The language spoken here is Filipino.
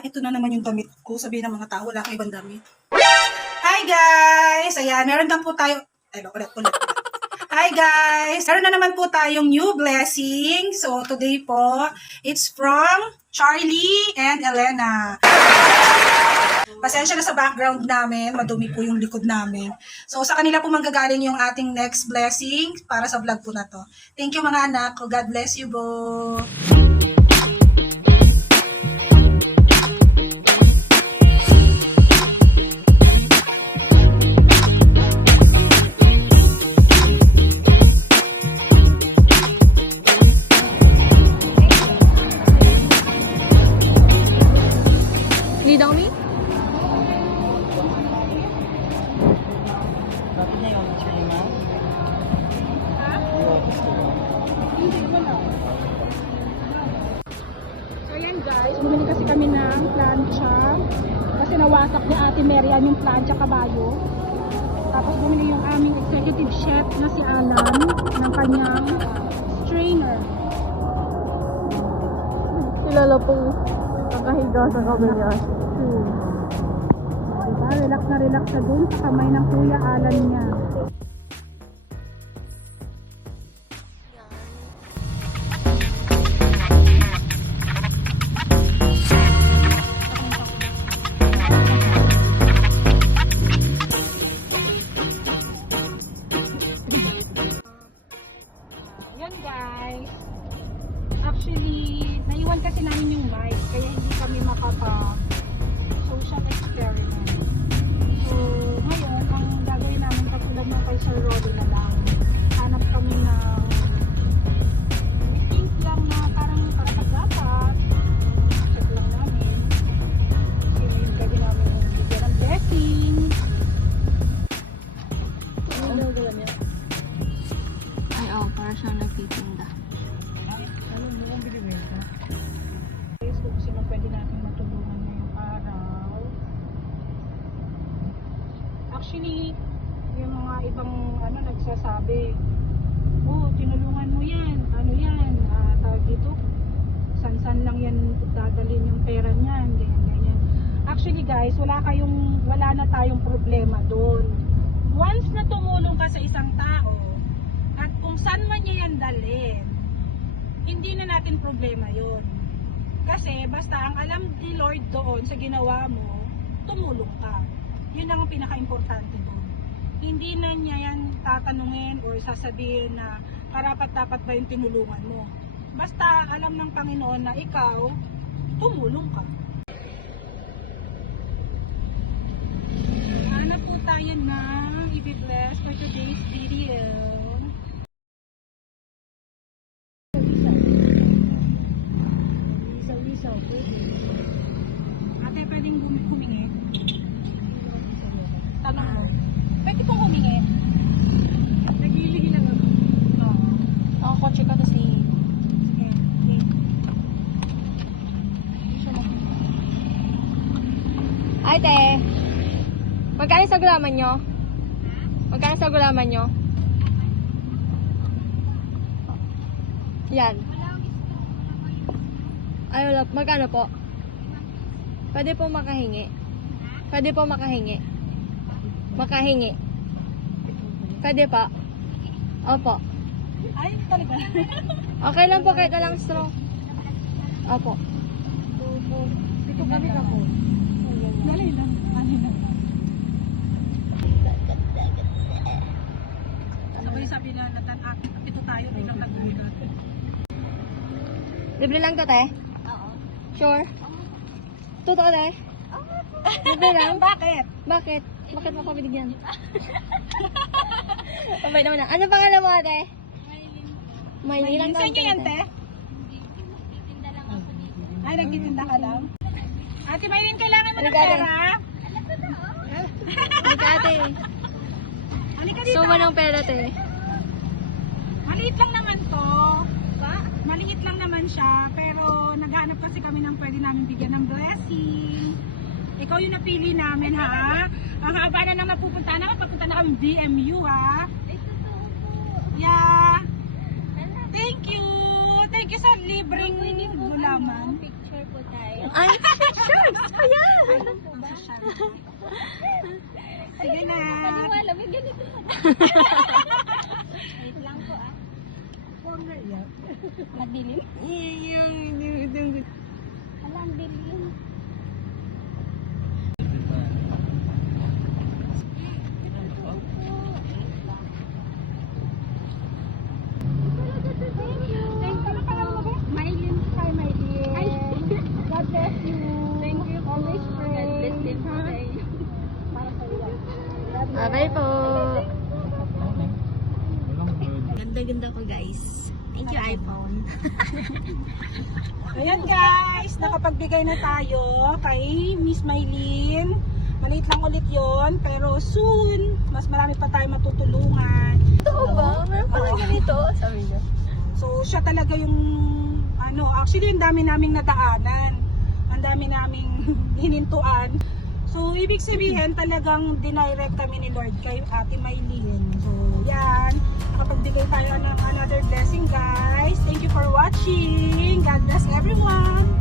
Ito na naman yung damit ko. Sabihin ng mga tao, wala kang ibang damit. Hi guys! Ayan, meron lang po tayo. Ulit. Hi guys! Meron na naman po tayong new blessing. So today po, it's from Charlie and Elena. Pasensya na sa background namin, madumi po yung likod namin. So sa kanila po manggagaling yung ating next blessing para sa vlog po na to. Thank you mga anak. God bless you po. Lead on me? Bakit na yung Mickey Mouse? Ha? Hindi ko na. So yan guys, bumili kasi kami ng plancha. Kasi nawasak ni Ate Marian yung plancha kabayo. Tapos bumili yung aming executive chef na si Alan ng kanyang strainer. Kilala pong nakahiga sa kabila. Diba? Relax na dun sa kamay ng Kuya Alan niya. Yan guys. Actually, naiwan kasi namin yung mic kaya hindi kami social experiment. So, ngayon, ang gagawin namin katulad ng kay Sir Rolly na lang. Hanap kami ng think lang na parang dapat. Check lang namin. Kasi ngayon pwede namin bigyan ng blessing. Ano gawin niya? Ay, para siyang nagtitinda. Ano mo ang binibig ka? Guys, kung sino pwede natin matulungan ngayong araw. Actually, yung mga ibang nagsasabi, oh, tinulungan mo yan, ano yan, tawag dito, san-san lang yan dadalhin yung pera niyan, ganyan. Actually guys, wala na tayong problema doon. Once na tumulong ka sa isang tao, at kung saan man niya yan dalhin, hindi na natin problema yun. Kasi basta ang alam ni Lord doon sa ginawa mo, tumulong ka. Yun ang pinaka-importante doon. Hindi na niya yan tatanungin or sasabihin na karapat-dapat ba yung tinulungan mo. Basta alam ng Panginoon na ikaw, tumulong ka. Ano po tayo na i-bless for today's video. Ate, pwedeng humingi? Tanong mo. Pwede pong humingi? Naghihingi lang ako. Oo. Ang kotse ka kasi. Sige. Wait. Ay, te. Magkano sa gulaman nyo? Magkano sa gulaman nyo? Yan. Ay, wala. Magkano po? Pwede po makahingi. Pwede po makahingi. Makahingi. Pwede pa. Opo. Ay, talaga. Okay lang po kahit alang straw. Opo. Dito kami ka po. Dali lang. Ano na. Sabi na ito tayo, biglang nagbulat. Libre lang to, te? Oo. Sure? Totoo, te? Libre lang? Bakit? Bakit? Bakit mo pa binigyan? Mabait naman na. Ano pangalan mo, ate? Maylin. Ilang Saan nyo yan, te? Ay, nagtitinda ka lang? Ate Maylin, kailangan mo ng Halika, ate. pera? Halika, ate. Halika dito. Suma ng pera, te. Maliit lang naman to. Maliit lang naman siya. Pero naghanap kasi kami ng pwede namin bigyan ng blessing. Ikaw yung napili namin, ha? Ang haba na nang mapupunta namin. Papunta na kami BMU, ha? Yeah. Thank you. Thank you sa libreng gulaman. picture po tayo. Ay, shucks! Ayan! Sige na. Paniwala, may ganito. Wait lang po ah. Madilim? Alang dilim. Maylin. Hi, Maylin. God bless you. Thank you po. Always pray. God bless din po Ha? sa inyo. Para sa iyo. God bless. Bye-bye po. Walang bird. Ganda-ganda ko guys. Thank you iPhone. Ayan guys, nakapagbigay na tayo kay Miss Maylin. Maliit lang ulit yon, pero soon, mas marami pa tayo matutulungan. Totoo ba? Meron pala ganito? Sabi niya. So, siya talaga yung, actually, ang dami naming nadaanan. Ang dami naming hinintuan. So, ibig sabihin, talagang dinirect kami ni Lord kay Ate Maylin. So, yan. Nakapagbigay tayo ng another blessing, guys. Thank you for watching. God bless everyone.